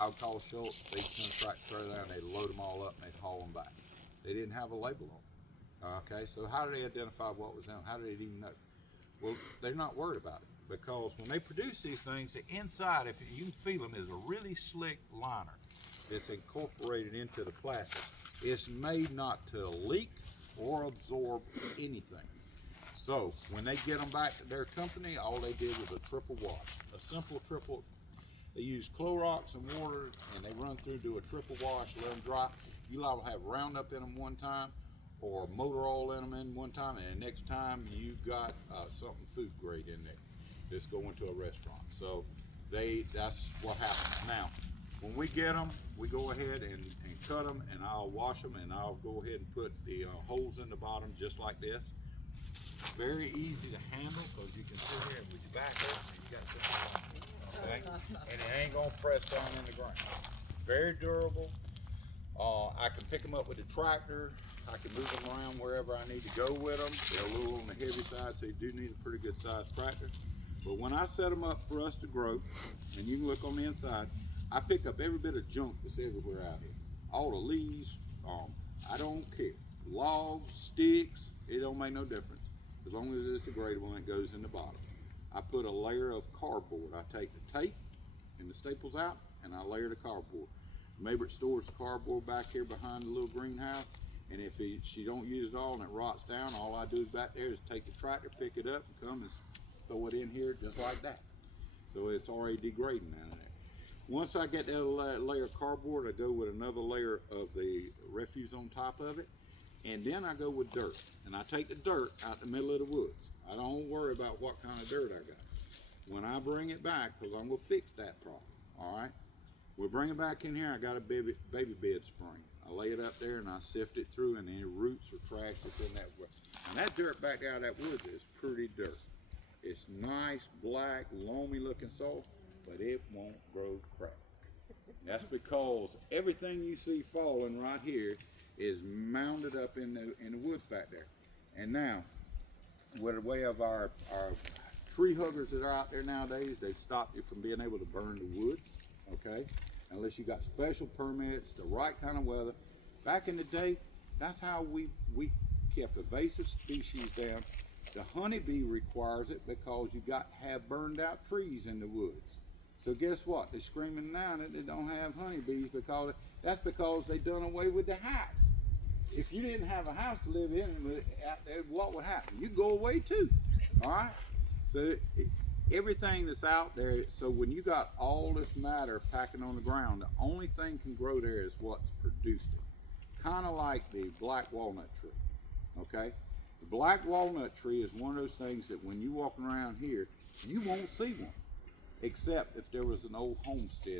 I would call Schultz, they'd send a tractor trailer down, they'd load them all up and they'd haul them back. They didn't have a label on them. Okay, so how do they identify what was in them? How did they even know? Well, they're not worried about it because when they produce these things, the inside, if you can feel them, is a really slick liner. It's incorporated into the plastic. It's made not to leak or absorb anything. So when they get them back to their company, all they did was a triple wash, a simple triple. They use Clorox and water, and they run through, do a triple wash, let them dry. You liable to have Roundup in them one time, or motor oil in them in one time, and the next time you got something food grade in there that's going to a restaurant. So that's what happens. Now, when we get them, we go ahead and cut them, and I'll wash them, and I'll go ahead and put the holes in the bottom just like this. Very easy to handle because you can sit here with your back up and you got something, okay? And it ain't gonna press down in the ground. Very durable. I can pick them up with the tractor. I can move them around wherever I need to go with them. They're a little on the heavy side, so you do need a pretty good sized tractor. But when I set them up for us to grow, and you can look on the inside, I pick up every bit of junk that's everywhere out here. All the leaves, I don't care. Logs, sticks, it don't make no difference. As long as it's degradable and it goes in the bottom. I put a layer of cardboard. I take the tape and the staples out, and I layer the cardboard. Maybert stores the cardboard back here behind the little greenhouse, and if she don't use it all and it rots down, all I do is back there is take the tractor, pick it up, and come and throw it in here just like that. So it's already degrading down there. Once I get that layer of cardboard, I go with another layer of the refuse on top of it, and then I go with dirt. And I take the dirt out the middle of the woods. I don't worry about what kind of dirt I got. When I bring it back, because I'm going to fix that problem, all right? We'll bring it back in here. I got a baby bed spring. I lay it up there and I sift it through, and any roots or trash that's in that wood. And that dirt back there out of that woods is pretty dirt. It's nice, black, loamy looking soil, but it won't grow crap. That's because everything you see falling right here is mounded up in the woods back there. And now, with the way of our tree huggers that are out there nowadays, they stop you from being able to burn the woods, okay? Unless you got special permits, the right kind of weather. Back in the day, that's how we kept invasive species down. The honeybee requires it because you got to have burned out trees in the woods. So guess what? They're screaming now that they don't have honeybees because that's because they done away with the hive. If you didn't have a house to live in out there, what would happen? You'd go away too, all right? So everything that's out there, so when you got all this matter packing on the ground, the only thing can grow there is what's produced it. Kind of like the black walnut tree, okay? The black walnut tree is one of those things that when you walking around here, you won't see one, except if there was an old homestead